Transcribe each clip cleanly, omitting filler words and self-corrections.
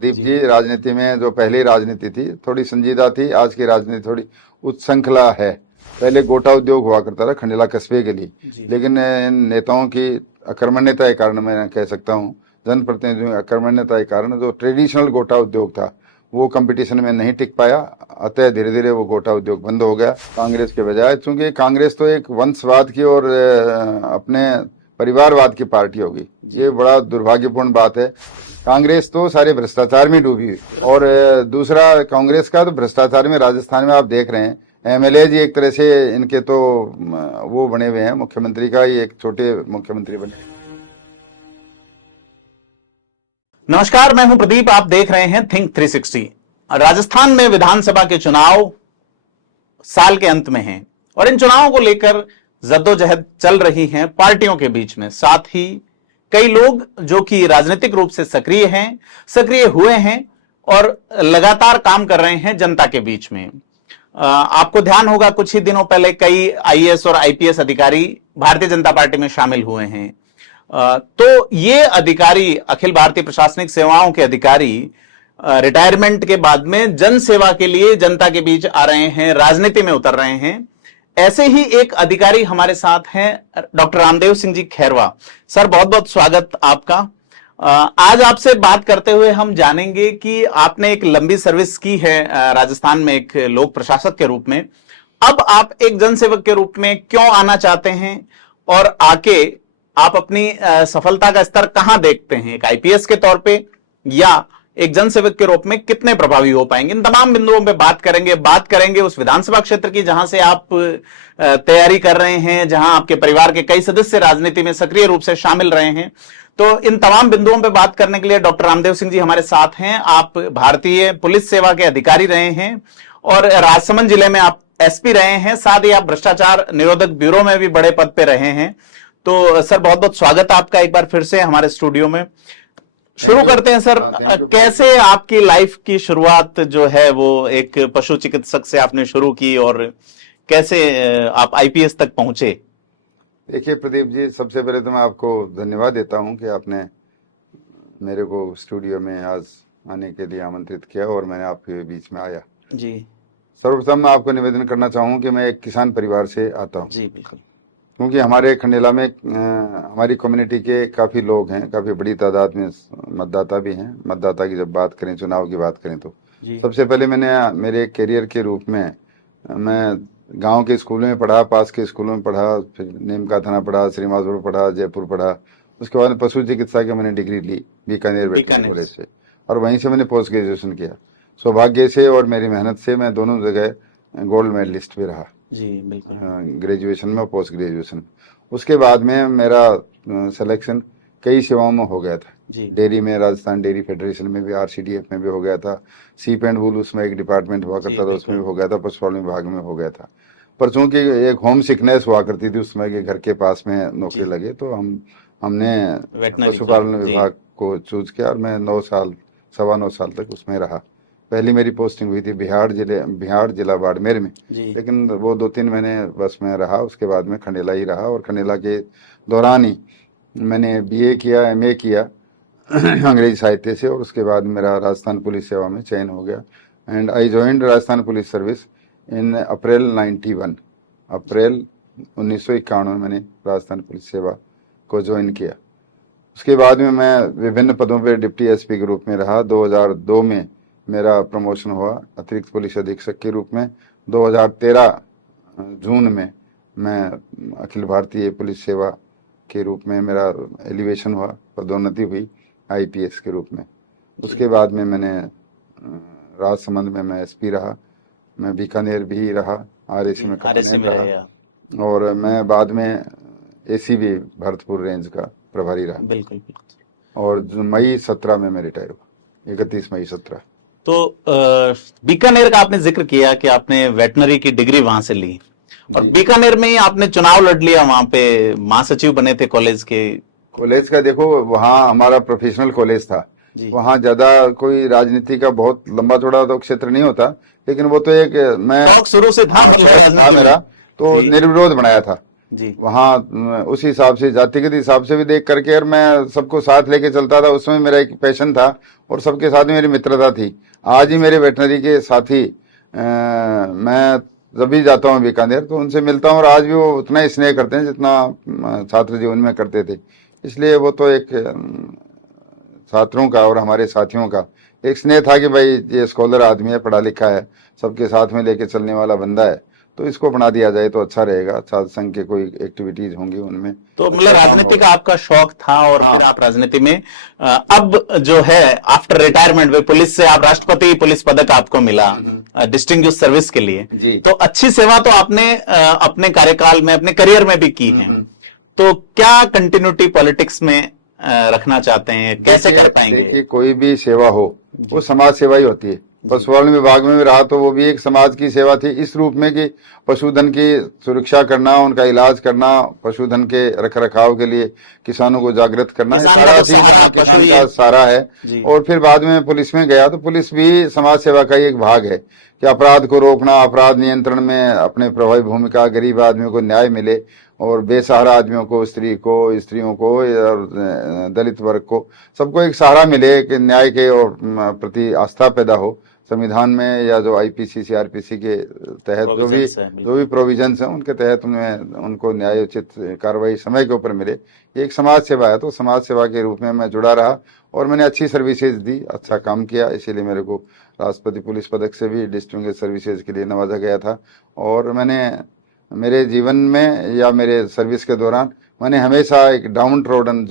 दीप जी, राजनीति में जो पहली राजनीति थी थोड़ी संजीदा थी, आज की राजनीति थोड़ी उच्छृंखला है। पहले गोटा उद्योग हुआ करता था खंडेला कस्बे के लिए, लेकिन इन नेताओं की अकर्मण्यता के कारण, मैं कह सकता हूँ जनप्रतिनिधियों की अकर्मण्यता के कारण, जो ट्रेडिशनल गोटा उद्योग था वो कंपटीशन में नहीं टिक पाया। अतः धीरे धीरे वो गोटा उद्योग बंद हो गया कांग्रेस के बजाय, क्योंकि कांग्रेस तो एक वंशवाद की और अपने परिवारवाद की पार्टी होगी। ये बड़ा दुर्भाग्यपूर्ण बात है। कांग्रेस तो सारे भ्रष्टाचार में डूबी हुई, और दूसरा कांग्रेस का तो भ्रष्टाचार में राजस्थान में आप देख रहे हैं, एमएलए जी एक तरह से इनके तो वो बने हुए हैं, मुख्यमंत्री का ही एक छोटे मुख्यमंत्री बने। नमस्कार, मैं हूं प्रदीप, आप देख रहे हैं थिंक 360। राजस्थान में विधानसभा के चुनाव साल के अंत में हैं और इन चुनावों को लेकर जद्दोजहद चल रही है पार्टियों के बीच में। साथ ही कई लोग जो कि राजनीतिक रूप से सक्रिय हुए हैं और लगातार काम कर रहे हैं जनता के बीच में। आपको ध्यान होगा कुछ ही दिनों पहले कई आईएएस और आईपीएस अधिकारी भारतीय जनता पार्टी में शामिल हुए हैं। तो ये अधिकारी, अखिल भारतीय प्रशासनिक सेवाओं के अधिकारी, रिटायरमेंट के बाद में जन सेवा के लिए जनता के बीच आ रहे हैं, राजनीति में उतर रहे हैं। ऐसे ही एक अधिकारी हमारे साथ हैं डॉक्टर रामदेव सिंह जी खैरवा। सर, बहुत बहुत स्वागत आपका। आज आपसे बात करते हुए हम जानेंगे कि आपने एक लंबी सर्विस की है राजस्थान में एक लोक प्रशासक के रूप में। अब आप एक जनसेवक के रूप में क्यों आना चाहते हैं और आके आप अपनी सफलता का स्तर कहां देखते हैं, एक आईपीएस के तौर पे या एक जनसेवक के रूप में कितने प्रभावी हो पाएंगे? इन तमाम बिंदुओं पे बात करेंगे उस विधानसभा क्षेत्र की जहां से आप तैयारी कर रहे हैं, जहां आपके परिवार के कई सदस्य राजनीति में सक्रिय रूप से शामिल रहे हैं। तो इन तमाम बिंदुओं पे बात करने के लिए डॉक्टर रामदेव सिंह जी हमारे साथ हैं। आप भारतीय पुलिस सेवा के अधिकारी रहे हैं और राजसमंद जिले में आप एसपी रहे हैं, साथ ही आप भ्रष्टाचार निरोधक ब्यूरो में भी बड़े पद पे रहे हैं। तो सर, बहुत बहुत स्वागत आपका एक बार फिर से हमारे स्टूडियो में। शुरू करते हैं सर, कैसे आपकी लाइफ की शुरुआत जो है वो एक पशु चिकित्सक से आपने शुरू की और कैसे आप आईपीएस तक पहुंचे? देखिए प्रदीप जी, सबसे पहले तो मैं आपको धन्यवाद देता हूं कि आपने मेरे को स्टूडियो में आज आने के लिए आमंत्रित किया और मैंने आपके बीच में आया जी। सर्वप्रथम मैं आपको निवेदन करना चाहूँ कि मैं एक किसान परिवार से आता हूँ जी बिल्कुल, क्योंकि हमारे खंडेला में हमारी कम्युनिटी के काफ़ी लोग हैं, काफ़ी बड़ी तादाद में मतदाता भी हैं। मतदाता की जब बात करें, चुनाव की बात करें, तो सबसे पहले मैंने मेरे करियर के रूप में मैं गांव के स्कूलों में पढ़ा, पास के स्कूलों में पढ़ा, फिर नीमका थाना पढ़ा, श्रीनिवासपुर पढ़ा, जयपुर पढ़ा। उसके बाद पशु चिकित्सा की मैंने डिग्री ली बीकानेर वेटरनरी कॉलेज से, और वहीं से मैंने पोस्ट ग्रेजुएशन किया। सौभाग्य से और मेरी मेहनत से मैं दोनों जगह गोल्ड मेडलिस्ट भी रहा जी बिल्कुल, ग्रेजुएशन में और पोस्ट ग्रेजुएशन। उसके बाद में मेरा सिलेक्शन कई सेवाओं में हो गया था। डेयरी में राजस्थान डेयरी फेडरेशन में भी, आरसीडीएफ में भी हो गया था, सीप एंड वूल उसमें एक डिपार्टमेंट हुआ करता था, उसमें भी हो गया था, पशुपालन विभाग में हो गया था। पर चूंकि एक होम सिकनेस हुआ करती थी उस समय के घर के पास में नौकरी लगे, तो हमने पशुपालन विभाग को चूज किया और मैं 9 साल तक उसमें रहा। पहली मेरी पोस्टिंग हुई थी बिहार जिला बाड़मेर में, लेकिन वो 2-3 महीने बस में रहा। उसके बाद में खंडेला ही रहा और खंडेला के दौरान ही मैंने बीए किया, एमए किया अंग्रेजी साहित्य से, और उसके बाद मेरा राजस्थान पुलिस सेवा में चयन हो गया। And I joined Rajasthan police service in April 1991 में मैंने राजस्थान पुलिस सेवा को ज्वाइन किया। उसके बाद में मैं विभिन्न पदों पर डिप्टी एसपी के रूप में रहा। 2002 में मेरा प्रमोशन हुआ अतिरिक्त पुलिस अधीक्षक के रूप में। 2013 जून में मैं अखिल भारतीय पुलिस सेवा के रूप में मेरा एलिवेशन हुआ, पदोन्नति हुई आईपीएस के रूप में। उसके बाद में मैंने राजसमंद में मैं एसपी रहा, मैं बीकानेर भी रहा, आरएसी में रहा, और मैं बाद में एसीबी भरतपुर रेंज का प्रभारी रहा। बिल्कुल। और मई 17 में मैं रिटायर हुआ, 31 मई 17। तो बीकानेर का आपने जिक्र किया कि आपने वेटनरी की डिग्री वहां से ली और बीकानेर में ही आपने चुनाव लड़ लिया, वहां पे महासचिव बने थे कॉलेज का। देखो, वहाँ हमारा प्रोफेशनल कॉलेज था, वहाँ ज्यादा कोई राजनीति का बहुत लंबा चौड़ा तो क्षेत्र नहीं होता, लेकिन वो तो एक मैं शुरू से था मेरा, तो निर्विरोध बनाया था। जी। वहाँ उस हिसाब से, जातिगत हिसाब से भी देख करके, और मैं सबको साथ लेके चलता था। उसमें मेरा एक पैशन था और सबके साथ में मेरी मित्रता थी। आज ही मेरे वेटनरी के साथी, मैं जब भी जाता हूँ बीकानेर तो उनसे मिलता हूँ, और आज भी वो उतना ही स्नेह करते हैं जितना छात्र जीवन में करते थे। इसलिए वो तो एक छात्रों का और हमारे साथियों का एक स्नेह था कि भाई ये स्कॉलर आदमी है, पढ़ा लिखा है, सबके साथ में लेके चलने वाला बंदा है, तो इसको बना दिया जाए तो अच्छा रहेगा। छात्र संघ के कोई एक्टिविटीज होंगी उनमें, तो मतलब राजनीति का आपका शौक था, और हाँ। फिर आप राजनीति में अब जो है आफ्टर रिटायरमेंट में पुलिस से आप राष्ट्रपति पुलिस पदक आपको मिला डिस्टिंग्विश सर्विस के लिए जी। तो अच्छी सेवा तो आपने अपने कार्यकाल में, अपने करियर में भी की है। तो क्या कंटिन्यूटी पॉलिटिक्स में रखना चाहते हैं, कैसे कर पाएंगे? देखिए, कोई भी सेवा हो वो समाज सेवा ही होती है। पशुपालन विभाग में भी रहा तो वो भी एक समाज की सेवा थी, इस रूप में कि पशुधन की सुरक्षा करना, उनका इलाज करना, पशुधन के रख रखाव के लिए किसानों को जागृत करना, ये सारा चीज किसान का सहारा है। और फिर बाद में पुलिस में गया तो पुलिस भी समाज सेवा का ही एक भाग है कि अपराध को रोकना, अपराध नियंत्रण में अपने प्रभावी भूमिका, गरीब आदमियों को न्याय मिले, और बेसहारा आदमियों को, स्त्रियों को और दलित वर्ग को, सबको एक सहारा मिले कि न्याय के और प्रति आस्था पैदा हो। संविधान में या जो आईपीसी सीआरपीसी के तहत जो भी प्रोविजंस हैं उनके तहत उनको न्याय उचित कार्रवाई समय के ऊपर मिले, ये एक समाज सेवा है। तो समाज सेवा के रूप में मैं जुड़ा रहा और मैंने अच्छी सर्विसेज दी, अच्छा काम किया, इसीलिए मेरे को राष्ट्रपति पुलिस पदक से भी डिस्टिंग्विश सर्विसेज के लिए नवाजा गया था। और मैंने मेरे जीवन में या मेरे सर्विस के दौरान मैंने हमेशा एक डाउन ट्रोडन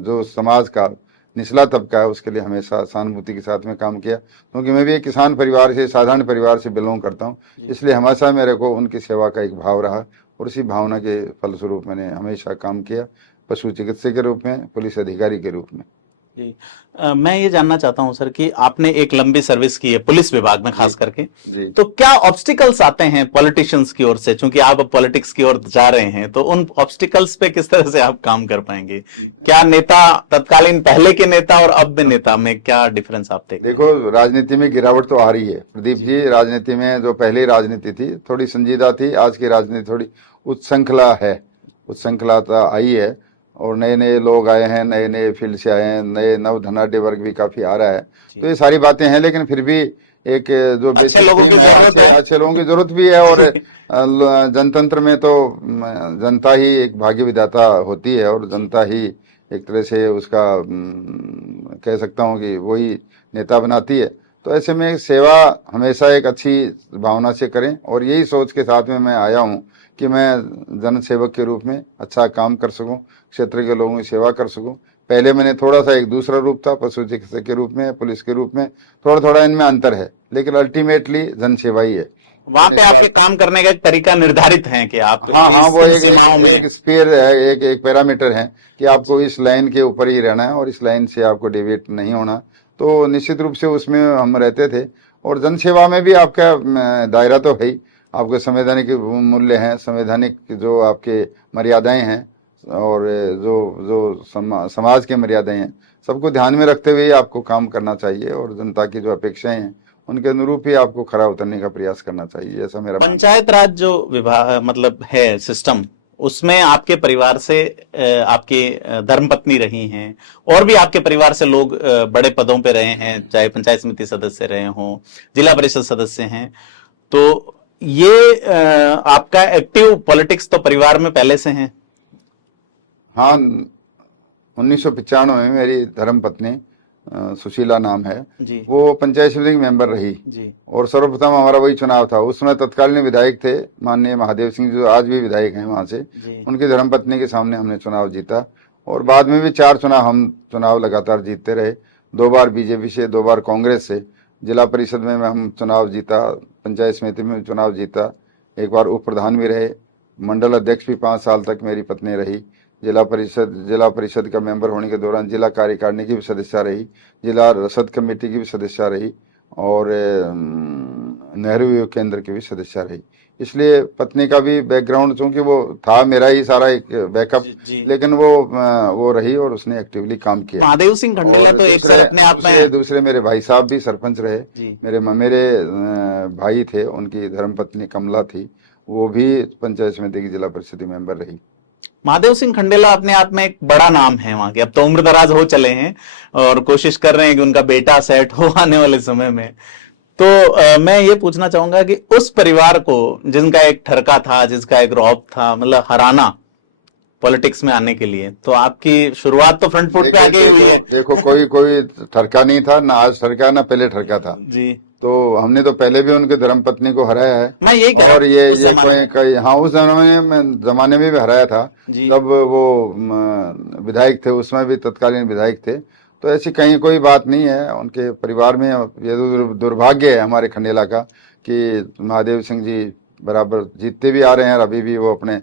जो समाज का निचला तबका है उसके लिए हमेशा सहानुभूति के साथ में काम किया, क्योंकि मैं भी एक किसान परिवार से, साधारण परिवार से बिलोंग करता हूँ। इसलिए हमेशा मेरे को उनकी सेवा का एक भाव रहा, और उसी भावना के फलस्वरूप मैंने हमेशा काम किया, पशु चिकित्सक के रूप में, पुलिस अधिकारी के रूप में। जी। मैं ये जानना चाहता हूं सर कि आपने एक लंबी सर्विस की है पुलिस विभाग में खास करके, तो क्या ऑब्स्टिकल्स आते हैं पॉलिटिशियंस की ओर से? चूंकि आप अब पॉलिटिक्स की ओर जा रहे हैं, तो उन ऑब्स्टिकल्स पे किस तरह से आप काम कर पाएंगे? क्या नेता, तत्कालीन पहले के नेता और अब के नेता में क्या डिफरेंस आप देखते हैं? देखो, राजनीति में गिरावट तो आ रही है प्रदीप जी। राजनीति में जो पहले राजनीति थी थोड़ी संजीदा थी, आज की राजनीति थोड़ी उत्सृंखला है, उत्सृंखलता आई है, और नए नए लोग आए हैं, नए नए फील्ड से आए हैं, नए नव धनाढ़ वर्ग भी काफी आ रहा है। तो ये सारी बातें हैं, लेकिन फिर भी एक जो अच्छे लोगों की जरूरत है, अच्छे लोगों की जरूरत भी है। और जनतंत्र में तो जनता ही एक भाग्य विधाता होती है, और जनता ही एक तरह से उसका कह सकता हूँ कि वही नेता बनाती है। तो ऐसे में सेवा हमेशा एक अच्छी भावना से करें, और यही सोच के साथ में मैं आया हूँ कि मैं जन सेवक के रूप में अच्छा काम कर सकूं, क्षेत्र के लोगों की सेवा कर सकूं। पहले मैंने थोड़ा सा एक दूसरा रूप था, पशु चिकित्सक के रूप में, पुलिस के रूप में, थोड़ा थोड़ा इनमें अंतर है, लेकिन अल्टीमेटली जन सेवा ही है। वहां पे आपके काम करने का एक तरीका निर्धारित है कि आप हाँ, वो एक स्पेयर है, एक पैरामीटर है कि आपको इस लाइन के ऊपर ही रहना है और इस लाइन से आपको डेविएट नहीं होना। तो निश्चित रूप से उसमें हम रहते थे। और जन सेवा में भी आपका दायरा तो है ही, आपके संवैधानिक मूल्य हैं, संवैधानिक जो आपके मर्यादाएं हैं, और जो समाज के मर्यादाएं हैं, सबको ध्यान में रखते हुए आपको काम करना चाहिए, और जनता की जो अपेक्षाएं हैं उनके अनुरूप ही आपको खरा उतरने का प्रयास करना चाहिए, ऐसा मेरा। पंचायत राज जो विभाग मतलब है सिस्टम, उसमें आपके परिवार से आपकी धर्मपत्नी रही हैं, और भी आपके परिवार से लोग बड़े पदों पे रहे हैं, चाहे पंचायत समिति सदस्य रहे हों, जिला परिषद सदस्य हैं। तो ये आपका एक्टिव पॉलिटिक्स तो परिवार में पहले से है? हाँ, 1995 में मेरी धर्मपत्नी सुशीला नाम है जी, वो पंचायत समिति की मेंबर रही जी। और सर्वप्रथम हमारा वही चुनाव था। उस समय तत्कालीन विधायक थे माननीय महादेव सिंह, जो आज भी विधायक हैं वहां से, उनकी धर्मपत्नी के सामने हमने चुनाव जीता, और बाद में भी 4 चुनाव लगातार जीतते रहे। 2 बार बीजेपी से, 2 बार कांग्रेस से। जिला परिषद में हम चुनाव जीता, पंचायत समिति में चुनाव जीता, 1 बार उप प्रधान भी रहे, मंडल अध्यक्ष भी 5 साल तक मेरी पत्नी रही। जिला परिषद का मेंबर होने के दौरान जिला कार्यकारिणी की भी सदस्य रही, जिला रसद कमेटी की भी सदस्य रही, और नेहरू युवा केंद्र की भी सदस्य रही। इसलिए पत्नी का भी बैकग्राउंड, चूंकि वो था मेरा ही सारा एक बैकअप, लेकिन वो रही और उसने एक्टिवली काम किया। महादेव सिंह खंडेला तो एक सर अपने आप में। दूसरे मेरे भाई साहब भी सरपंच रहे, मेरे भाई थे, उनकी धर्मपत्नी कमला थी, वो भी पंचायत समिति की जिला परिषद की मेंबर रही। महादेव सिंह खंडेला अपने आप में एक बड़ा नाम है वहां के, अब तो उम्र दराज हो चले हैं और कोशिश कर रहे हैं कि उनका बेटा सेट हो आने वाले समय में। तो मैं ये पूछना चाहूंगा कि उस परिवार को जिनका एक ठरका था, जिसका एक रौब था, मतलब हराना पॉलिटिक्स में आने के लिए, तो आपकी शुरुआत तो फ्रंट फुट पे आगे हुई है। देखो कोई ठरका नहीं था, ना आज ठरका ना पहले ठरका था जी। तो हमने तो पहले भी उनके धर्मपत्नी को हराया है। मैं यही कह रहा और हूं, ये कोई हाँ उस जमाने में भी हराया था जब वो विधायक थे, उसमें भी तत्कालीन विधायक थे। तो ऐसी कहीं कोई बात नहीं है उनके परिवार में। ये दुर्भाग्य है हमारे खंडेला का कि महादेव सिंह जी बराबर जीतते भी आ रहे हैं और अभी भी वो अपने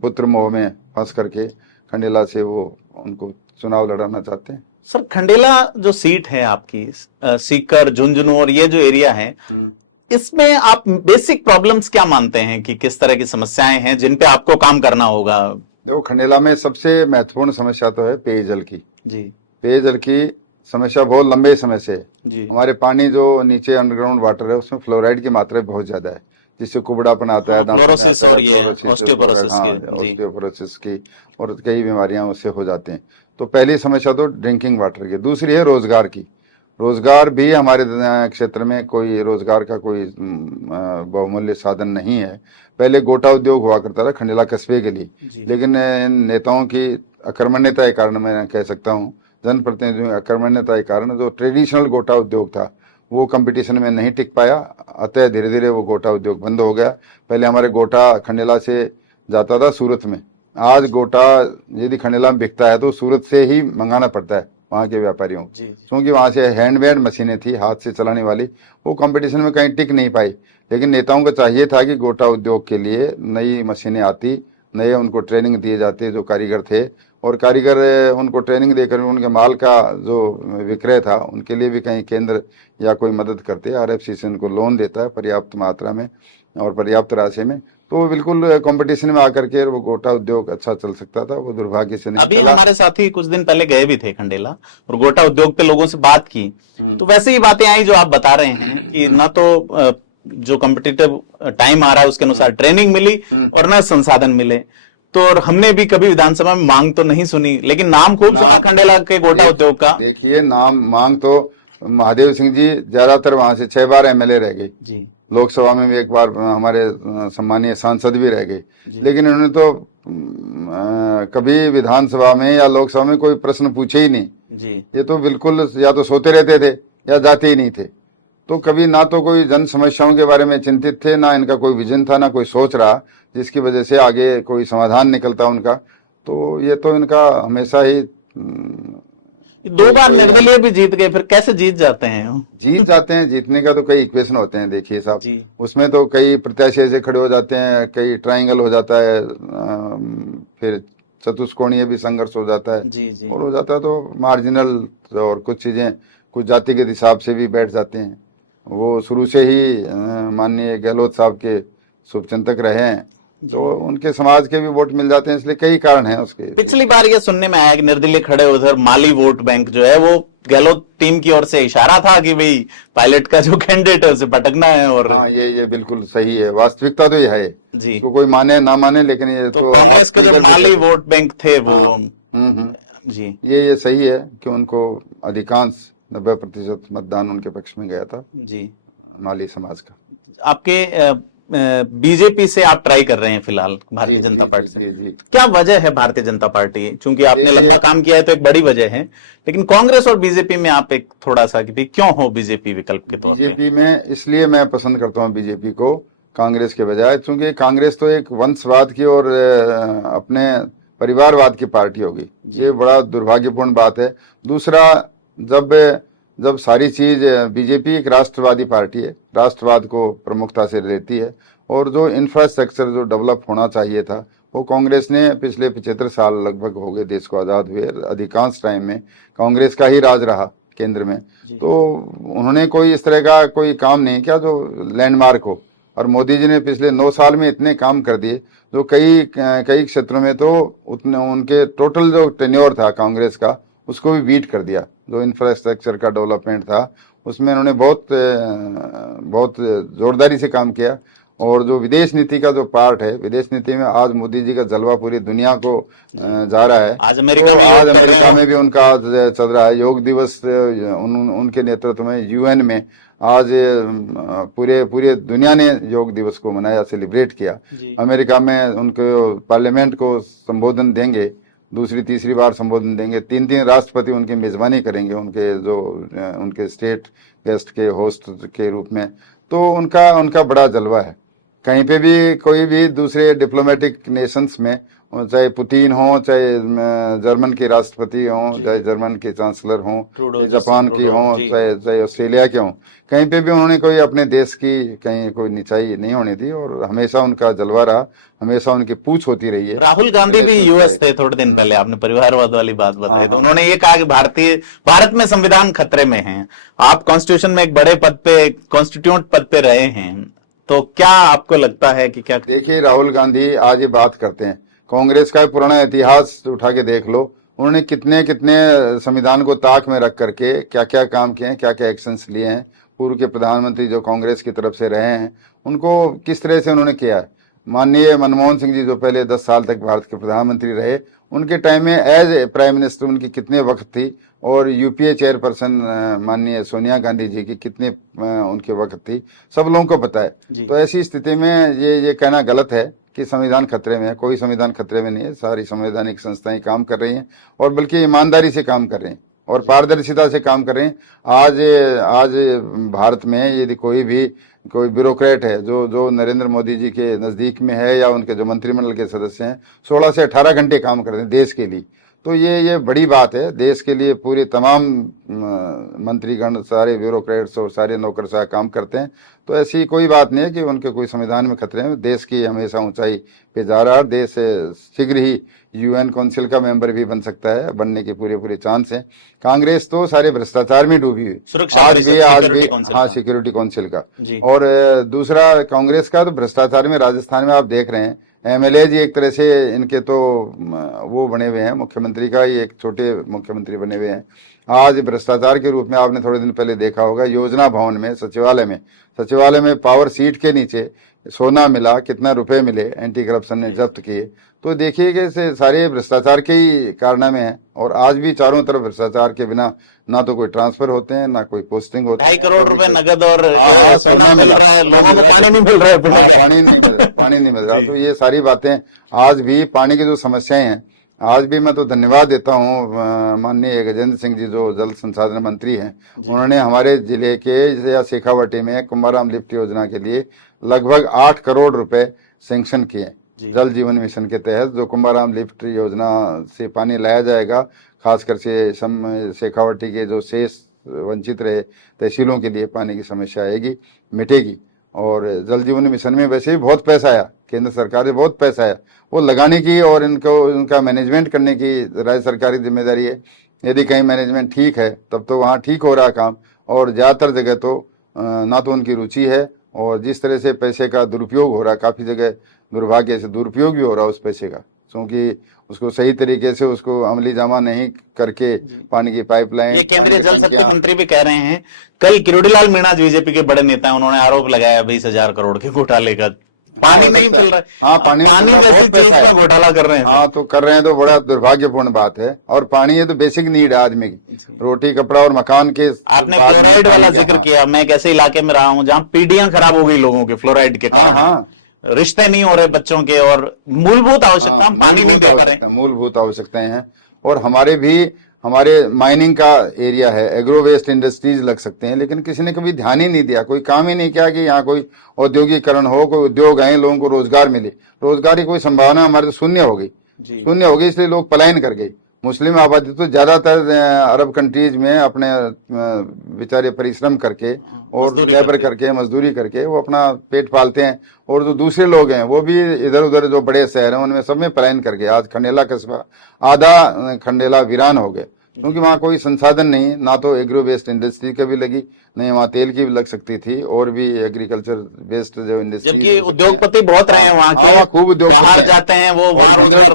पुत्र मोह में फंस करके खंडेला से वो उनको चुनाव लड़ाना चाहते हैं। सर, खंडेला जो सीट है आपकी, सीकर, झुंझुनू और ये जो एरिया है, इसमें आप बेसिक प्रॉब्लम्स क्या मानते हैं कि किस तरह की समस्याएं हैं जिन पे आपको काम करना होगा? देखो खंडेला में सबसे महत्वपूर्ण समस्या तो है पेयजल की। जी। पेयजल की समस्या बहुत लंबे समय से जी। हमारे पानी जो नीचे अंडरग्राउंड वाटर है उसमें फ्लोराइड की मात्रा बहुत ज्यादा है, जिससे कुबड़ापन आता है, ऑस्टियोपोरोसिस की और कई बीमारियां उससे हो जाते हैं। तो पहली समस्या तो ड्रिंकिंग वाटर की। दूसरी है रोजगार की। रोजगार भी हमारे क्षेत्र में कोई रोजगार का कोई बहुमूल्य साधन नहीं है। पहले गोटा उद्योग हुआ करता था खंडेला कस्बे के लिए, लेकिन नेताओं की अकर्मण्यता के कारण, मैं कह सकता हूँ जनप्रतिनिधियों की अकर्मण्यता के कारण, जो ट्रेडिशनल गोटा उद्योग था वो कंपटीशन में नहीं टिक पाया। अतः धीरे धीरे वो गोटा उद्योग बंद हो गया। पहले हमारे गोटा खंडेला से जाता था सूरत में। आज गोटा यदि खंडेला में बिकता है तो सूरत से ही मंगाना पड़ता है वहाँ के व्यापारियों को, क्योंकि वहाँ से हैंडमेड मशीनें थी हाथ से चलाने वाली, वो कंपटीशन में कहीं टिक नहीं पाई। लेकिन नेताओं को चाहिए था कि गोटा उद्योग के लिए नई मशीनें आती, नए उनको ट्रेनिंग दिए जाते जो कारीगर थे, और कारीगर उनको ट्रेनिंग देकर उनके माल का जो विक्रय था उनके लिए भी कहीं केंद्र या कोई मदद करते। RFC से उनको लोन देता है पर्याप्त मात्रा में और पर्याप्त राशि में, तो वो बिल्कुल कंपटीशन में आकर के वो गोटा उद्योग अच्छा चल सकता था। वो दुर्भाग्य से नहीं अभी चला। हमारे साथी कुछ दिन पहले गए भी थे खंडेला और गोटा उद्योग पे लोगों से बात की, तो वैसे ही बातें आई जो आप बता रहे हैं कि ना तो जो कॉम्पिटिटिव टाइम आ रहा है उसके अनुसार ट्रेनिंग मिली और ना संसाधन मिले। तो और हमने भी कभी विधानसभा में मांग तो नहीं सुनी, लेकिन नाम खूब सुना खंडेला के गोटा उद्योग का। देखिए नाम मांग तो महादेव सिंह जी ज्यादातर वहां से 6 बार MLA रह गए जी। लोकसभा में भी 1 बार हमारे सम्मानीय सांसद भी रह गए, लेकिन उन्होंने तो कभी विधानसभा में या लोकसभा में कोई प्रश्न पूछे ही नहीं जी। ये तो बिल्कुल या तो सोते रहते थे या जाते ही नहीं थे। तो कभी ना तो कोई जन समस्याओं के बारे में चिंतित थे, ना इनका कोई विजन था, ना कोई सोच रहा जिसकी वजह से आगे कोई समाधान निकलता उनका। तो ये तो इनका हमेशा ही 2 बार निर्दलीय भी जीत गए, फिर कैसे जीत जाते हैं? जीत जाते हैं, जीतने का तो कई इक्वेशन होते हैं देखिए साहब, उसमें तो कई प्रत्याशी ऐसे खड़े हो जाते हैं, कई ट्रायंगल हो जाता है, फिर चतुष्कोणीय भी संघर्ष हो जाता है जी। और हो जाता है तो मार्जिनल और कुछ चीजें कुछ जातिगत हिसाब से भी बैठ जाते हैं। वो शुरू से ही माननीय गहलोत साहब के शुभचिंतक रहे हैं, तो उनके समाज के भी वोट मिल जाते हैं, इसलिए कई कारण हैं उसके। पिछली बार ये सुनने में आया कि निर्दलीय खड़े उधर माली वोट बैंक जो है वो गहलोत टीम की ओर से इशारा था कि भाई पायलट का जो कैंडिडेट है उसे भटकना है। और हाँ, ये बिल्कुल सही है, वास्तविकता तो ये है जी। तो कोई माने ना माने, लेकिन ये तो कांग्रेस के जो माली वोट बैंक थे वो जी, ये सही है कि उनको अधिकांश 90% मतदान उनके पक्ष में गया था जी, माली समाज का। आपके बीजेपी से आप ट्राई कर रहे हैं फिलहाल भारतीय जनता पार्टी से, क्या वजह है भारतीय जनता पार्टी? क्योंकि आपने लंबा काम किया है तो एक बड़ी वजह है, लेकिन कांग्रेस और बीजेपी में आप एक थोड़ा सा कि क्यों हो बीजेपी विकल्प के तौर पे? बीजेपी में इसलिए मैं पसंद करता हूँ बीजेपी को कांग्रेस के बजाय, क्योंकि कांग्रेस तो एक वंशवाद की और अपने परिवारवाद की पार्टी होगी, ये बड़ा दुर्भाग्यपूर्ण बात है। दूसरा, जब सारी चीज, बीजेपी एक राष्ट्रवादी पार्टी है, राष्ट्रवाद को प्रमुखता से लेती है, और जो इंफ्रास्ट्रक्चर जो डेवलप होना चाहिए था वो कांग्रेस ने पिछले 75 साल लगभग हो गए देश को आजाद हुए, अधिकांश टाइम में कांग्रेस का ही राज रहा केंद्र में, तो उन्होंने कोई इस तरह का कोई काम नहीं किया जो लैंडमार्क हो। और मोदी जी ने पिछले 9 साल में इतने काम कर दिए जो कई क्षेत्रों में तो उतने उनके टोटल जो टेन्योर था कांग्रेस का उसको भी बीट कर दिया। जो इंफ्रास्ट्रक्चर का डेवलपमेंट था उसमें उन्होंने बहुत जोरदारी से काम किया, और जो विदेश नीति का जो पार्ट है, विदेश नीति में आज मोदी जी का जलवा पूरी दुनिया को जा रहा है। आज अमेरिका तो में आज अमेरिका में भी उनका आज चल रहा है योग दिवस, उनके नेतृत्व में यूएन में आज पूरे दुनिया ने योग दिवस को मनाया, सेलिब्रेट किया। अमेरिका में उनको पार्लियामेंट को संबोधन देंगे, दूसरी तीसरी बार संबोधन देंगे, 3 राष्ट्रपति उनकी मेजबानी करेंगे, उनके स्टेट गेस्ट के होस्ट के रूप में। तो उनका बड़ा जलवा है। कहीं पे भी कोई भी दूसरे डिप्लोमेटिक नेशंस में, चाहे पुतिन हो, चाहे जर्मन के राष्ट्रपति हो, चाहे जर्मन के चांसलर हो, जापान की हो, चाहे ऑस्ट्रेलिया के हो, कहीं पे भी उन्होंने कोई अपने देश की कहीं कोई निचाई नहीं होने दी और हमेशा उनका जलवा रहा, हमेशा उनकी पूछ होती रही है। राहुल गांधी भी यूएस थे थोड़े दिन पहले, आपने परिवारवाद वाली बात बताई, तो उन्होंने ये कहा कि भारत में संविधान खतरे में है। आप कॉन्स्टिट्यूशन में एक बड़े पद पे, कॉन्स्टिट्यूंट पद पे रहे हैं, तो क्या आपको लगता है कि क्या? देखिए, राहुल गांधी आज ये बात करते हैं, कांग्रेस का पुराना इतिहास उठा के देख लो, उन्होंने कितने संविधान को ताक में रख करके क्या क्या काम किए हैं, क्या क्या एक्शंस लिए हैं। पूर्व के प्रधानमंत्री जो कांग्रेस की तरफ से रहे हैं, उनको किस तरह से उन्होंने किया है। माननीय मनमोहन सिंह जी जो पहले 10 साल तक भारत के प्रधानमंत्री रहे, उनके टाइम में एज ए प्राइम मिनिस्टर उनकी कितने वक्त थी, और यूपीए चेयरपर्सन माननीय सोनिया गांधी जी की कितने उनके वक्त थी, सब लोगों को पता है। तो ऐसी स्थिति में ये कहना गलत है कि संविधान खतरे में है। कोई संविधान खतरे में नहीं है, सारी संवैधानिक संस्थाएं काम कर रही हैं और बल्कि ईमानदारी से काम कर रहे हैं और पारदर्शिता से काम कर रहे हैं। आज भारत में यदि कोई ब्यूरोक्रेट है जो नरेंद्र मोदी जी के नजदीक में है या उनके जो मंत्रिमंडल के सदस्य हैं, 16 से 18 घंटे काम कर रहे हैं देश के लिए, तो ये बड़ी बात है। देश के लिए पूरे तमाम मंत्रीगण, सारे ब्यूरोक्रेट्स और सारे नौकरशाह काम करते हैं। तो ऐसी कोई बात नहीं है कि उनके कोई संविधान में खतरे हैं। देश की हमेशा ऊंचाई पे जा रहा है। देश शीघ्र ही यूएन काउंसिल का मेंबर भी बन सकता है, बनने के पूरे चांस हैं। कांग्रेस तो सारे भ्रष्टाचार में डूबी हुई आज भी हाँ, सिक्योरिटी काउंसिल का। और दूसरा कांग्रेस का तो भ्रष्टाचार में राजस्थान में आप देख रहे हैं, एमएलए जी एक तरह से इनके तो वो बने हुए हैं, मुख्यमंत्री का ही एक छोटे मुख्यमंत्री बने हुए हैं। आज भ्रष्टाचार के रूप में आपने थोड़े दिन पहले देखा होगा, योजना भवन में सचिवालय में पावर सीट के नीचे सोना मिला, कितना रुपए मिले, एंटी करप्शन ने जब्त किए। तो देखिए कि सारे भ्रष्टाचार के ही कारनामे हैं। और आज भी चारों तरफ भ्रष्टाचार के बिना ना तो कोई ट्रांसफर होते हैं, ना कोई पोस्टिंग होती है। 2.5 करोड़ रुपए नगद और सोना मिला, लोगों को पानी नहीं मिल रहा है, पानी नहीं मिल रहा। तो ये सारी बातें, आज भी पानी की जो समस्याएं हैं, आज भी मैं तो धन्यवाद देता हूँ माननीय गजेंद्र सिंह जी जो जल संसाधन मंत्री हैं। उन्होंने हमारे जिले के या शेखावाटी में कुंभाराम लिफ्ट योजना के लिए लगभग 8 करोड़ रुपए सैंक्शन किए जल जीवन मिशन के तहत। जो कुंभाराम लिफ्ट योजना से पानी लाया जाएगा, खासकर से शेखावाटी के जो शेष वंचित रहे तहसीलों के लिए पानी की समस्या आएगी, मिटेगी। और जल जीवन मिशन में वैसे भी बहुत पैसा आया, केंद्र सरकार से बहुत पैसा आया, वो लगाने की और उनका मैनेजमेंट करने की राज्य सरकार की जिम्मेदारी है। यदि कहीं मैनेजमेंट ठीक है तब तो वहाँ ठीक हो रहा काम, और ज़्यादातर जगह तो ना तो उनकी रुचि है, और जिस तरह से पैसे का दुरुपयोग हो रहा, काफ़ी जगह दुर्भाग्य से दुरुपयोग भी हो रहा उस पैसे का, क्योंकि उसको सही तरीके से उसको अमली जामा नहीं करके पानी की पाइपलाइन। ये केंद्रीय जल शक्ति मंत्री भी कह रहे हैं। कल किरोड़ीलाल मीणा बीजेपी के बड़े नेता हैं, उन्होंने आरोप लगाया 20,000 करोड़ के घोटाले का। पानी नहीं मिल रहा है। हाँ, पानी घोटाला कर रहे हैं। हाँ, तो कर रहे हैं, तो बड़ा दुर्भाग्यपूर्ण बात है। और पानी ये तो बेसिक नीड है आदमी की, रोटी कपड़ा और मकान के। आपने फ्लोराइड वाला जिक्र किया। मैं एक ऐसे इलाके में रहा हूँ जहाँ पीढ़ियां खराब हो गई लोगों के फ्लोराइड के कारण। हाँ, रिश्ते नहीं हो रहे बच्चों के, और मूलभूत आवश्यकता पानी नहीं दे पा रहे। मूलभूत आवश्यकताएं हैं। और हमारे माइनिंग का एरिया है, एग्रो वेस्ट इंडस्ट्रीज लग सकते हैं, लेकिन किसी ने कभी ध्यान ही नहीं दिया, कोई काम ही नहीं किया कि यहाँ कोई औद्योगिकरण हो, कोई उद्योग आए, लोगों को रोजगार मिले। रोजगार की कोई संभावना हमारे तो शून्य हो गई, इसलिए लोग पलायन कर गए। मुस्लिम आबादी तो ज्यादातर अरब कंट्रीज में अपने बेचारे परिश्रम करके और लेबर करके, मजदूरी करके वो अपना पेट पालते हैं। और जो दूसरे लोग हैं वो भी इधर उधर जो बड़े शहर हैं उनमें सब में पलायन कर गए। आज खंडेला कस्बा, आधा खंडेला वीरान हो गए, क्योंकि वहाँ कोई संसाधन नहीं, ना तो एग्रो बेस्ड इंडस्ट्री का भी लगी, नहीं वहाँ तेल की भी लग सकती थी, और भी एग्रीकल्चर बेस्ड जो इंडस्ट्री। जबकि उद्योगपति बहुत रहे हैं वहाँ के, खूब उद्योग बाहर जाते हैं वो।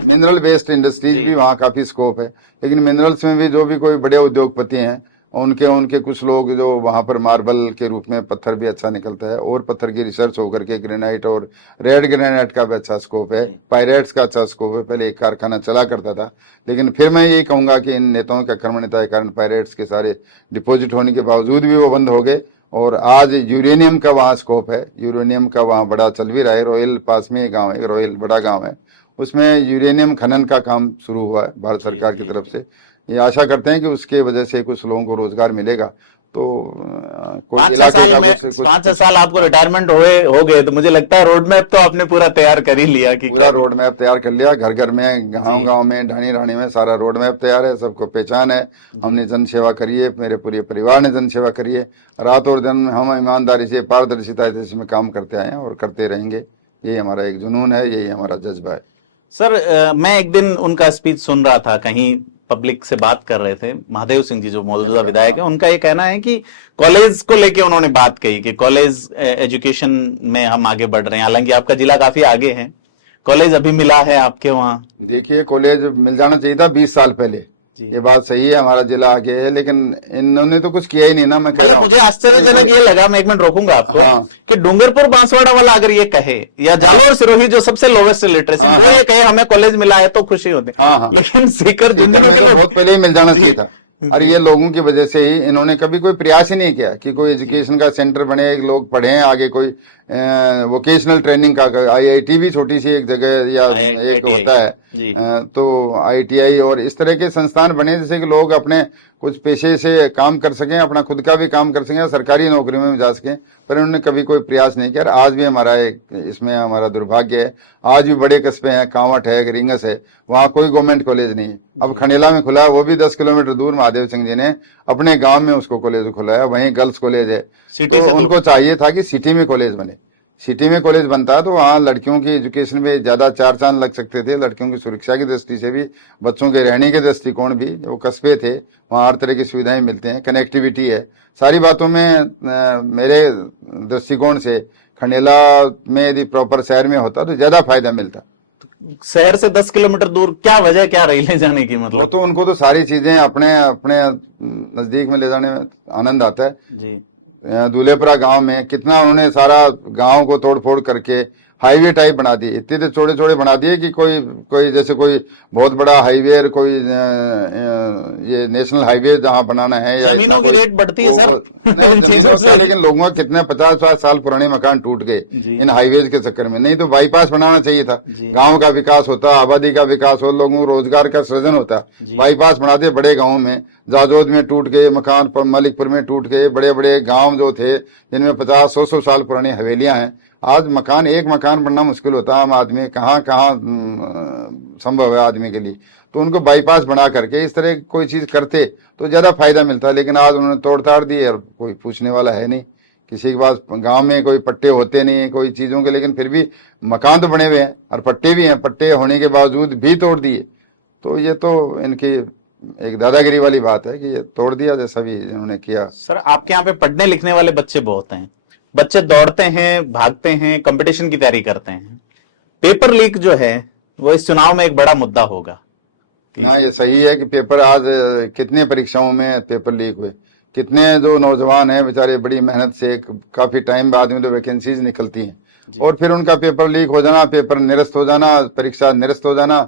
मिनरल बेस्ड इंडस्ट्रीज भी वहाँ काफी स्कोप है, लेकिन मिनरल्स में भी जो भी कोई बड़े उद्योगपति हैं उनके उनके कुछ लोग जो वहां पर मार्बल के रूप में पत्थर भी अच्छा निकलता है, और पत्थर की रिसर्च होकर के ग्रेनाइट और रेड ग्रेनाइट का भी अच्छा स्कोप है, पायरेट्स का अच्छा स्कोप है। पहले एक कारखाना चला करता था, लेकिन फिर मैं यही कहूंगा कि इन नेताओं की आक्रमणीयता के कारण पायरेट्स के सारे डिपॉजिट होने के बावजूद भी वो बंद हो गए। और आज यूरेनियम का वहाँ स्कोप है, यूरेनियम का वहाँ बड़ा चल भी रहा है। रॉयल पास में एक गाँव है, रॉयल बड़ा गाँव है, उसमें यूरेनियम खनन का काम शुरू हुआ है भारत सरकार की तरफ से। ये आशा करते हैं कि उसके वजह से कुछ लोगों को रोजगार मिलेगा। तो कोई इलाके का कुछ 5-6 साल आपको रिटायरमेंट हो गए, तो मुझे लगता है रोड मैप तो आपने पूरा तैयार कर ही लिया कि पूरा रोड मैप तैयार कर लिया। घर घर में, गांव गांव में, ढाणी ढाणी में सारा रोड मैप तैयार है, सबको पहचान है। हमने जन सेवा करी है, मेरे पूरे परिवार ने जन सेवा करी है। रात और दिन हम ईमानदारी से, पारदर्शिता से इसमें काम करते आए हैं और करते रहेंगे। यही हमारा एक जुनून है, यही हमारा जज्बा है। सर, मैं एक दिन उनका स्पीच सुन रहा था, कहीं पब्लिक से बात कर रहे थे, महादेव सिंह जी जो मौजूदा विधायक है, उनका ये कहना है कि कॉलेज को लेके उन्होंने बात कही कि कॉलेज एजुकेशन में हम आगे बढ़ रहे हैं। हालांकि आपका जिला काफी आगे है, कॉलेज अभी मिला है आपके वहाँ? देखिए, कॉलेज मिल जाना चाहिए था 20 साल पहले, ये बात सही है, हमारा जिला आगे है, लेकिन इन्होंने तो कुछ किया ही नहीं ना। मैं कह रहा हूं, मुझे आश्चर्यजनक ये लगा, मैं एक मिनट रोकूंगा आपको, हाँ। कि डूंगरपुर बांसवाड़ा वाला अगर ये कहे, या जालोर सिरोही जो सबसे लोवेस्ट लिटरेसी, वो ये कहे हमें कॉलेज मिला है तो खुशी होती है। हाँ। लेकिन सीकर झुंझुनू के बहुत पहले ही मिल जाना चाहिए था। और ये लोगों की वजह से ही, इन्होंने कभी कोई प्रयास ही नहीं किया कि कोई एजुकेशन का सेंटर बने, लोग पढ़े, आगे कोई वोकेशनल ट्रेनिंग का। आईआईटी भी छोटी सी एक जगह या एक होता है, तो आईटीआई और इस तरह के संस्थान बने जिससे कि लोग अपने कुछ पेशे से काम कर सकें, अपना खुद का भी काम कर सकें, सरकारी नौकरी में भी जा सकें। पर उन्होंने कभी कोई प्रयास नहीं किया। आज भी हमारा एक इसमें हमारा दुर्भाग्य है, आज भी बड़े कस्बे हैं, कांवट है, रिंगस है, वहाँ कोई गवर्नमेंट कॉलेज नहीं है। अब खंडेला में खुला है, वो भी 10 किलोमीटर दूर महादेव सिंह जी ने अपने गांव में उसको कॉलेज खुला है, वहीं गर्ल्स कॉलेज है। तो उनको चाहिए था कि सिटी में कॉलेज बने। सिटी में कॉलेज बनता है तो वहाँ लड़कियों की एजुकेशन में ज्यादा चार चांद लग सकते थे, लड़कियों की सुरक्षा की दृष्टि से भी, बच्चों के रहने के दृष्टिकोण भी। वो कस्बे थे, वहाँ हर तरह की सुविधाएं मिलते हैं, कनेक्टिविटी है, सारी बातों में मेरे दृष्टिकोण से खंडेला में यदि प्रॉपर शहर में होता तो ज्यादा फायदा मिलता। शहर से 10 किलोमीटर दूर क्या वजह क्या रही ले जाने की? मतलब वो तो उनको तो सारी चीजें अपने अपने नजदीक में ले जाने में आनंद आता है जी। दूल्हेपुरा गांव में कितना उन्होंने सारा गांव को तोड़ फोड़ करके हाईवे टाइप बना दिए, इतने तो छोटे छोटे बना दिए कि कोई जैसे कोई बहुत बड़ा हाईवे, कोई ये नेशनल हाईवे जहां बनाना है या जमीनों की रेट बढ़ती है सर। लेकिन लोगों का कितने 50-60 साल पुराने मकान टूट गए इन हाईवेज के चक्कर में। नहीं तो बाईपास बनाना चाहिए था, गाँव का विकास होता, आबादी का विकास हो, लोगों को रोजगार का सृजन होता। बाईपास बना दिए बड़े गाँव में, जाजोद में टूट गए मकान, मालिकपुर में टूट गए, बड़े बड़े गांव जो थे जिनमें 50-100 साल पुरानी हवेलियां हैं। आज एक मकान बनना मुश्किल होता है, आम आदमी कहाँ संभव है आदमी के लिए। तो उनको बाईपास बना करके इस तरह कोई चीज करते तो ज्यादा फायदा मिलता। लेकिन आज उन्होंने तोड़ ताड़ दिए और कोई पूछने वाला है नहीं, किसी के पास गांव में कोई पट्टे होते नहीं है कोई चीजों के, लेकिन फिर भी मकान तो बने हुए हैं और पट्टे भी हैं, पट्टे होने के बावजूद भी तोड़ दिए। तो ये तो इनकी एक दादागिरी वाली बात है कि ये तोड़ दिया जैसा भी इन्होंने किया। सर, आपके यहाँ पे पढ़ने लिखने वाले बच्चे बहुत हैं, बच्चे दौड़ते हैं, भागते हैं, कंपटीशन की तैयारी करते हैं। पेपर लीक जो है वो इस चुनाव में एक बड़ा मुद्दा होगा। हाँ, ये सही है कि पेपर आज कितने परीक्षाओं में पेपर लीक हुए, कितने जो नौजवान हैं बेचारे बड़ी मेहनत से काफी टाइम बाद में तो वैकेंसीज निकलती हैं और फिर उनका पेपर लीक हो जाना, पेपर निरस्त हो जाना, परीक्षा निरस्त हो जाना,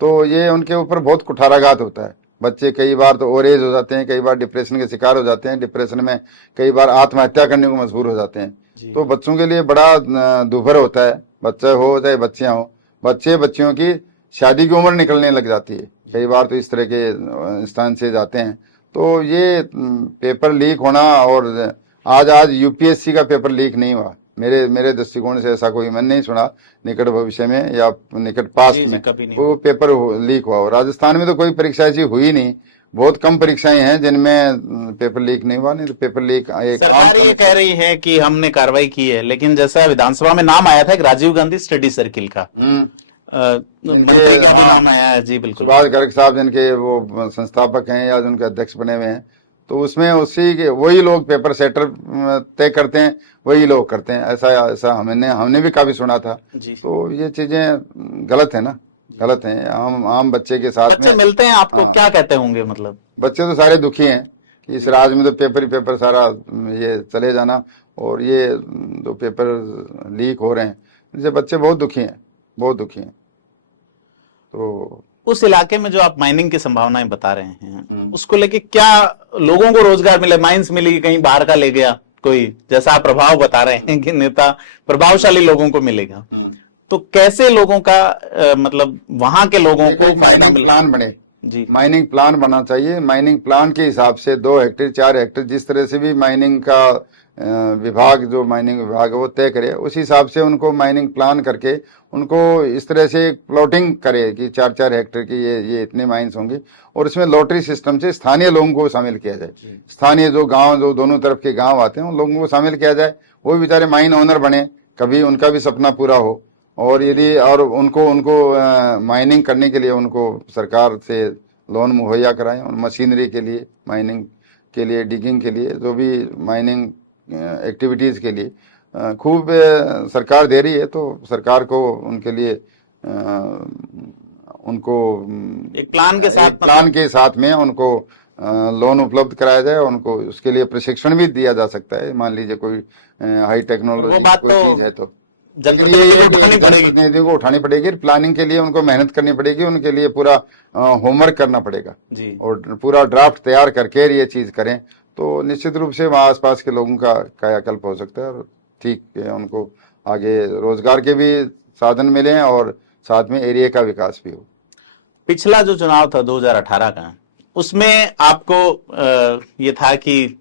तो ये उनके ऊपर बहुत कुठाराघात होता है। बच्चे कई बार तो ओवरेज हो जाते हैं, कई बार डिप्रेशन के शिकार हो जाते हैं, डिप्रेशन में कई बार आत्महत्या करने को मजबूर हो जाते हैं। तो बच्चों के लिए बड़ा दुभर होता है, बच्चे हो चाहे बच्चियां हो, बच्चियों की शादी की उम्र निकलने लग जाती है, कई बार तो इस तरह के स्थान से जाते हैं। तो ये पेपर लीक होना, और आज यूपीएससी का पेपर लीक नहीं हुआ, मेरे दृष्टिकोण से ऐसा कोई मैंने नहीं सुना निकट भविष्य में या निकट पास्ट में वो पेपर लीक हुआ हो। राजस्थान में तो कोई परीक्षा ऐसी हुई नहीं, बहुत कम परीक्षाएं हैं जिनमें पेपर लीक नहीं हुआ। नहीं तो पेपर लीक सरकार ये कह रही है कि हमने कार्रवाई की है, लेकिन जैसा विधानसभा में नाम आया था एक राजीव गांधी स्टडी सर्किल का, मंत्री का भी नाम आया है। जी बिल्कुल, सुभाष गर्ग साहब जिनके वो संस्थापक हैं या जिनके अध्यक्ष बने हुए हैं, तो उसमें वही लोग पेपर सेटर तय करते हैं, वही लोग करते हैं। ऐसा हमने भी काफी सुना था। तो ये चीजें गलत है ना, गलत है। आम बच्चे के साथ बच्चे मिलते हैं आपको क्या कहते होंगे? मतलब बच्चे तो सारे दुखी हैं कि इस राज्य में तो पेपर ही पेपर सारा ये चले जाना, और ये जो पेपर लीक हो रहे हैं इनसे बच्चे बहुत दुखी हैं, बहुत दुखी हैं। तो उस इलाके में जो आप माइनिंग की संभावनाएं बता रहे हैं, उसको लेके क्या लोगों को रोजगार मिले, माइंस मिली, कहीं बाहर का ले गया कोई, जैसा आप प्रभाव बता रहे हैं कि नेता प्रभावशाली लोगों को मिलेगा, तो कैसे लोगों का मतलब वहां के लोगों को फायदा मिले? प्लान बने जी, माइनिंग प्लान बनना चाहिए। माइनिंग प्लान के हिसाब से 2 हेक्टेयर 4 हेक्टेयर जिस तरह से भी माइनिंग का विभाग, जो माइनिंग विभाग है वो तय करे, उस हिसाब से उनको माइनिंग प्लान करके उनको इस तरह से प्लॉटिंग करे कि 4-4 हेक्टेयर की ये इतने माइंस होंगे, और इसमें लॉटरी सिस्टम से स्थानीय लोगों को शामिल किया जाए। स्थानीय जो गांव, जो दोनों तरफ के गांव आते हैं उन लोगों को शामिल किया जाए, वो भी बेचारे माइन ओनर बने, कभी उनका भी सपना पूरा हो। और यदि और उनको माइनिंग करने के लिए उनको सरकार से लोन मुहैया कराएं, और मशीनरी के लिए, माइनिंग के लिए, डिगिंग के लिए, जो भी माइनिंग एक्टिविटीज के लिए खूब सरकार दे रही है, तो सरकार को उनके लिए उनको एक प्लान के साथ में उनको लोन उपलब्ध कराया जाए। उनको उसके लिए प्रशिक्षण भी दिया जा सकता है। मान लीजिए कोई हाई टेक्नोलॉजी कोई चीज है तो जनप्रतिनिधियों को उठानी पड़ेगी, प्लानिंग के लिए उनको मेहनत करनी पड़ेगी, उनके लिए पूरा होमवर्क करना पड़ेगा जी। और पूरा ड्राफ्ट तैयार करके ये चीज करें तो निश्चित रूप से वहां आसपास के लोगों का कायाकल्प हो सकता है, और ठीक है, उनको आगे रोजगार के भी साधन मिले और साथ में एरिया का विकास भी हो। पिछला जो चुनाव था 2018 का, उसमें आपको ये था कि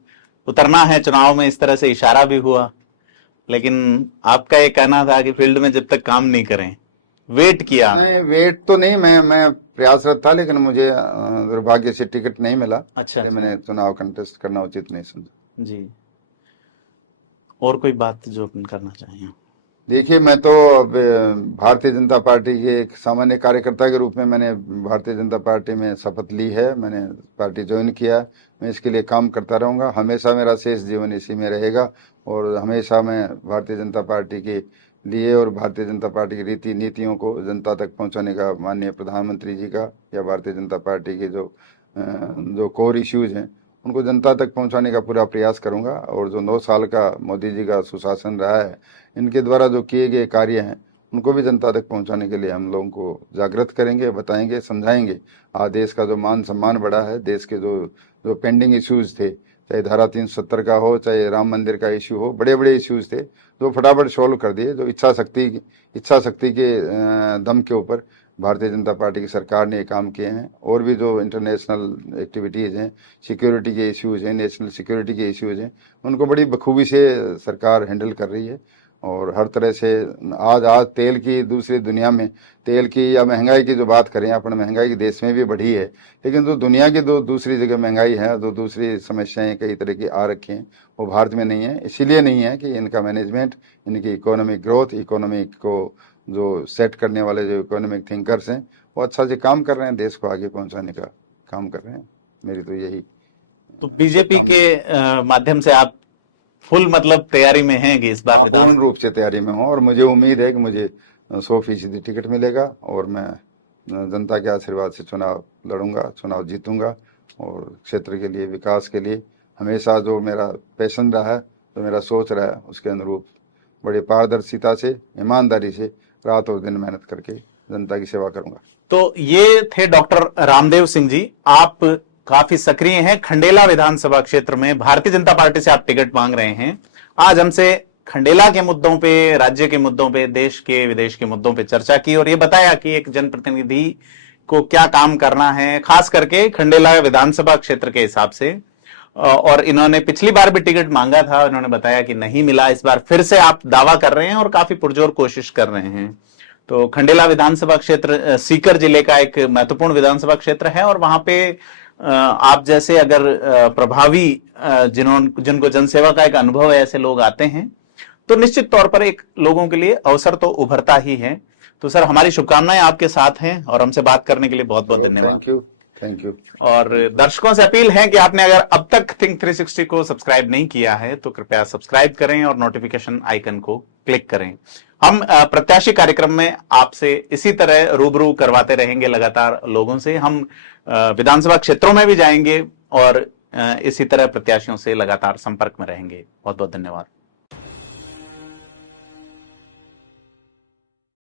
उतरना है चुनाव में, इस तरह से इशारा भी हुआ, लेकिन आपका ये कहना था कि फील्ड में जब तक काम नहीं करें, वेट किया। नहीं, वेट तो नहीं, मैं प्रयासरत था, लेकिन मुझे दुर्भाग्य से टिकट नहीं मिला। अच्छा, मैंने चुनाव कंटेस्ट करना उचित नहीं समझा जी। और कोई बात जो अपन करना चाहिए? देखिए, मैं तो भारतीय जनता पार्टी के एक सामान्य कार्यकर्ता के रूप में मैंने भारतीय जनता पार्टी में शपथ ली है, मैंने पार्टी ज्वाइन किया। मैं इसके लिए काम करता रहूंगा, हमेशा मेरा शेष जीवन इसी में रहेगा, और हमेशा मैं भारतीय जनता पार्टी के लिए और भारतीय जनता पार्टी की रीति नीतियों को जनता तक पहुंचाने का, माननीय प्रधानमंत्री जी का या भारतीय जनता पार्टी के जो कोर इश्यूज हैं उनको जनता तक पहुंचाने का पूरा प्रयास करूंगा। और जो 9 साल का मोदी जी का सुशासन रहा है, इनके द्वारा जो किए गए कार्य हैं उनको भी जनता तक पहुंचाने के लिए हम लोगों को जागृत करेंगे, बताएंगे, समझाएंगे। आज देश का जो मान सम्मान बढ़ा है, देश के जो पेंडिंग इश्यूज थे, चाहे धारा 370 का हो, चाहे राम मंदिर का इश्यू हो, बड़े बड़े इश्यूज थे जो फटाफट सोल्व कर दिए। जो इच्छा शक्ति के दम के ऊपर भारतीय जनता पार्टी की सरकार ने ये काम किए हैं। और भी जो इंटरनेशनल एक्टिविटीज हैं, सिक्योरिटी के इश्यूज हैं, नेशनल सिक्योरिटी के इश्यूज हैं, उनको बड़ी बखूबी से सरकार हैंडल कर रही है। और हर तरह से आज तेल की, दूसरी दुनिया में तेल की या महंगाई की जो बात करें, अपन महंगाई की देश में भी बढ़ी है, लेकिन जो दुनिया की दूसरी जगह महंगाई है, जो दूसरी समस्याएं कई तरह की आ रखी हैं, वो भारत में नहीं है। इसीलिए नहीं है कि इनका मैनेजमेंट, इनकी इकोनॉमिक ग्रोथ, इकोनॉमिक को जो सेट करने वाले जो इकोनॉमिक थिंकर्स हैं, वो अच्छा से काम कर रहे हैं, देश को आगे पहुंचाने का काम कर रहे हैं। मेरी तो यही। तो बीजेपी के माध्यम से आप फुल मतलब तैयारी में हैं कि इस बार? पूर्ण रूप से तैयारी में हूँ, और मुझे उम्मीद है कि मुझे 100% टिकट मिलेगा, और मैं जनता के आशीर्वाद से चुनाव लड़ूंगा, चुनाव जीतूंगा। और क्षेत्र के लिए, विकास के लिए हमेशा जो मेरा पैशन रहा है, जो मेरा सोच रहा है, उसके अनुरूप बड़ी पारदर्शिता से, ईमानदारी से रात और दिन मेहनत करके जनता की सेवा करूंगा। तो ये थे डॉक्टर रामदेव सिंह जी। आप काफी सक्रिय हैं खंडेला विधानसभा क्षेत्र में, भारतीय जनता पार्टी से आप टिकट मांग रहे हैं। आज हमसे खंडेला के मुद्दों पे, राज्य के मुद्दों पे, देश के विदेश के मुद्दों पे चर्चा की, और ये बताया कि एक जनप्रतिनिधि को क्या काम करना है, खास करके खंडेला विधानसभा क्षेत्र के हिसाब से। और इन्होंने पिछली बार भी टिकट मांगा था, इन्होंने बताया कि नहीं मिला। इस बार फिर से आप दावा कर रहे हैं और काफी पुरजोर कोशिश कर रहे हैं। तो खंडेला विधानसभा क्षेत्र सीकर जिले का एक महत्वपूर्ण विधानसभा क्षेत्र है, और वहां पे आप जैसे अगर प्रभावी जिनको जनसेवा का एक अनुभव है, ऐसे लोग आते हैं, तो निश्चित तौर पर एक लोगों के लिए अवसर तो उभरता ही है। तो सर, हमारी शुभकामनाएं आपके साथ हैं, और हमसे बात करने के लिए बहुत बहुत धन्यवाद। Thank you. और दर्शकों से अपील है कि आपने अगर अब तक थिंक 360 को सब्सक्राइब नहीं किया है तो कृपया सब्सक्राइब करें और नोटिफिकेशन आइकन को क्लिक करें। हम प्रत्याशी कार्यक्रम में आपसे इसी तरह रूबरू करवाते रहेंगे लगातार लोगों से। हम विधानसभा क्षेत्रों में भी जाएंगे और इसी तरह प्रत्याशियों से लगातार संपर्क में रहेंगे। बहुत बहुत धन्यवाद।